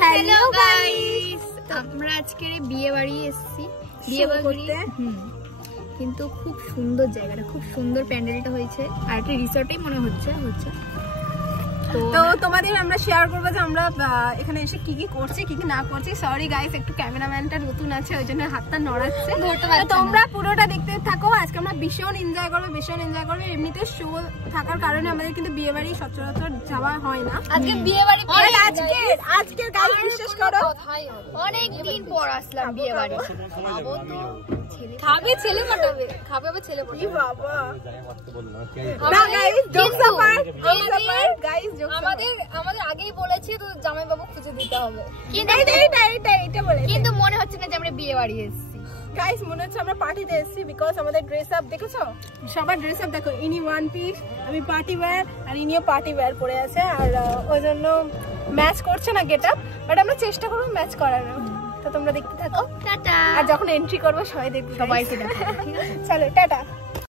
Hello guys, আমরা আজকে বিয়ে বাড়ি এসেছি। বিয়ে বাড়ি কিন্তু খুব সুন্দর জায়গাটা, খুব সুন্দর প্যান্ডেলটা হয়েছে আর একটা রিসর্টেই মনে হচ্ছে। তো তোমাদের আমরা শেয়ার করবো যে আমরা এখানে এসে কি কি করছি কি কি না করছি। সরি গাইস, একটু ক্যামেরাম্যানটা নতুন আছে ওই জন্য হাতটা নড়াচ্ছে। তোমরা পুরোটা দেখতে থাকো। আজকে আমরা ভীষণ এনজয় করবো। এমনিতে শো থাকার কারণে আমাদের কিন্তু বিয়ে বাড়ি সচরাচর যাওয়া হয় না। আজকে বিয়ে বাড়ি আজকে গাইস বিশ্বাস করো অনেক দিন পর আসলাম বিয়ে বাড়ি। খাবে ছেলে পাঠাবে, খাবে আবার ছেলে পাঠাবে। বাবা না গাইস, জোকস আপার গাইস, জোকস আমাদের আগেই বলেছি তো জামাই বাবু খুঁজে দিতে হবে। কিন্তু এটা বলেছি, কিন্তু মনে হচ্ছে না যে আমরা বিয়ে বাড়ি এসেছি। গাইস মনে হচ্ছে আমরা পার্টিতে এসেছি, বিকজ আমাদের ড্রেস আপ দেখেছো, সবার ড্রেস আপ দেখো। ইনি ওয়ান পিস, আমি পার্টি ওয়্যার, আর ইনিও পার্টি ওয়্যার পরে আছে। আর ওই জন্য ম্যাচ করছে না গেট আপ, বাট আমরা চেষ্টা করবো ম্যাচ করার। তো তোমরা দেখতে থাকো, টাটা। আর যখন এন্ট্রি করবো সবাই দেখবে, সবাইকে দেখো। চলো টাটা।